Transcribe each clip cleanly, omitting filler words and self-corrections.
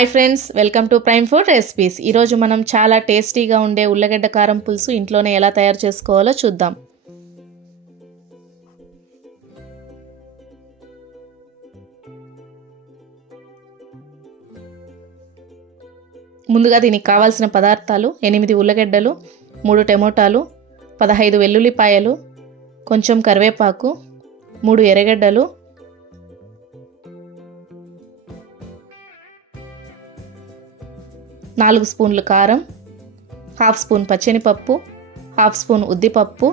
Hi friends, welcome to prime food recipes. ఈరోజు మనం చాలా టేస్టీగా ఉండే ఉల్లగడ్డ కారం పులుసు ఇంట్లోనే ఎలా తయారు చేసుకోవాలో చూద్దాం. ముందుగా దీనికి కావాల్సిన పదార్థాలు 8 ఉల్లగడ్డలు, 3 టమోటాలు, 15 వెల్లుల్లిపాయలు, కొంచెం కరివేపాకు, 3 ఎర్రగడ్డలు, 4 స్పూన్లు కారం, 1/2 స్పూన్ పచ్చెనిపప్పు, 1/2 స్పూన్ ఉద్దిపప్పు,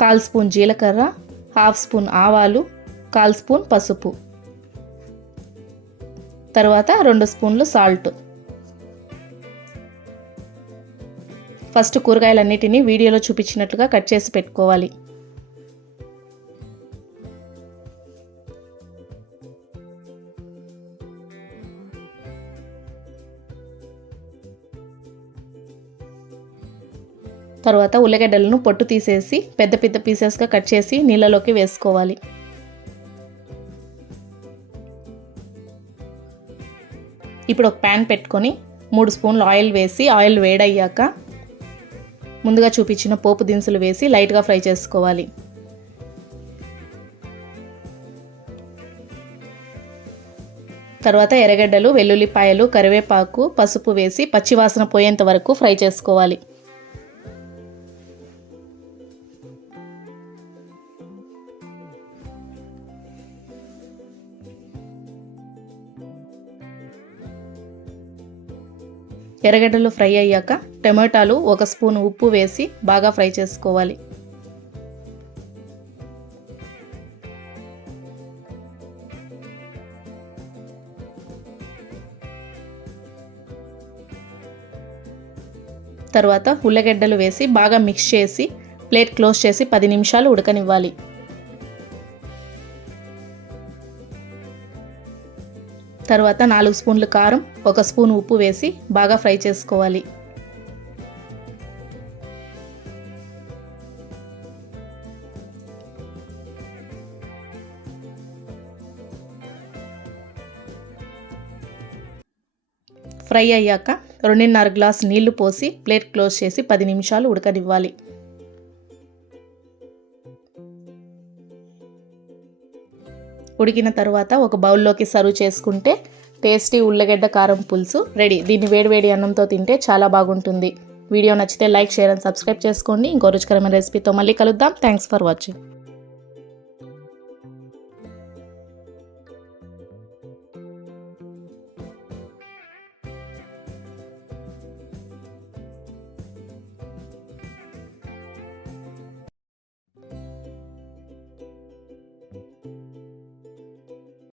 1/4 స్పూన్ జీలకర్ర, 1/2 స్పూన్ ఆవాలు, 1/4 స్పూన్ పసుపు, తర్వాత 2 స్పూన్లు సాల్ట్. ఫస్ట్ కూరగాయలన్నిటినీ వీడియోలో చూపించినట్లుగా కట్ చేసి పెట్టుకోవాలి. తర్వాత ఉల్లగడ్డలను పొట్టు తీసేసి పెద్ద పెద్ద పీసెస్గా కట్ చేసి నీళ్ళలోకి వేసుకోవాలి. ఇప్పుడు ఒక ప్యాన్ పెట్టుకొని 3 స్పూన్లు ఆయిల్ వేసి ఆయిల్ వేడయ్యాక ముందుగా చూపించిన పోపు దినుసులు వేసి లైట్గా ఫ్రై చేసుకోవాలి. తర్వాత ఎర్రగడ్డలు, వెల్లుల్లిపాయలు, కరివేపాకు, పసుపు వేసి పచ్చివాసన పోయేంత వరకు ఫ్రై చేసుకోవాలి. ఎర్రగడ్డలు ఫ్రై అయ్యాక టమాటాలు 1 స్పూన్ ఉప్పు వేసి బాగా ఫ్రై చేసుకోవాలి. తర్వాత ఉల్లగడ్డలు వేసి బాగా మిక్స్ చేసి ప్లేట్ క్లోజ్ చేసి 10 నిమిషాలు ఉడకనివ్వాలి. తర్వాత 4 స్పూన్లు కారం, 1 స్పూన్ ఉప్పు వేసి బాగా ఫ్రై చేసుకోవాలి. ఫ్రై అయ్యాక 2.5 గ్లాస్ నీళ్లు పోసి ప్లేట్ క్లోజ్ చేసి 10 నిమిషాలు ఉడకనివ్వాలి. ఉడికిన తర్వాత ఒక బౌల్లోకి సర్వ్ చేసుకుంటే టేస్టీ ఉల్లగడ్డ కారం పులుసు రెడీ. దీన్ని వేడివేడి అన్నంతో తింటే చాలా బాగుంటుంది. వీడియో నచ్చితే లైక్, షేర్ అండ్ సబ్స్క్రైబ్ చేసుకోండి. ఇంకో రుచికరమైన రెసిపీతో మళ్ళీ కలుద్దాం. Thanks for watching.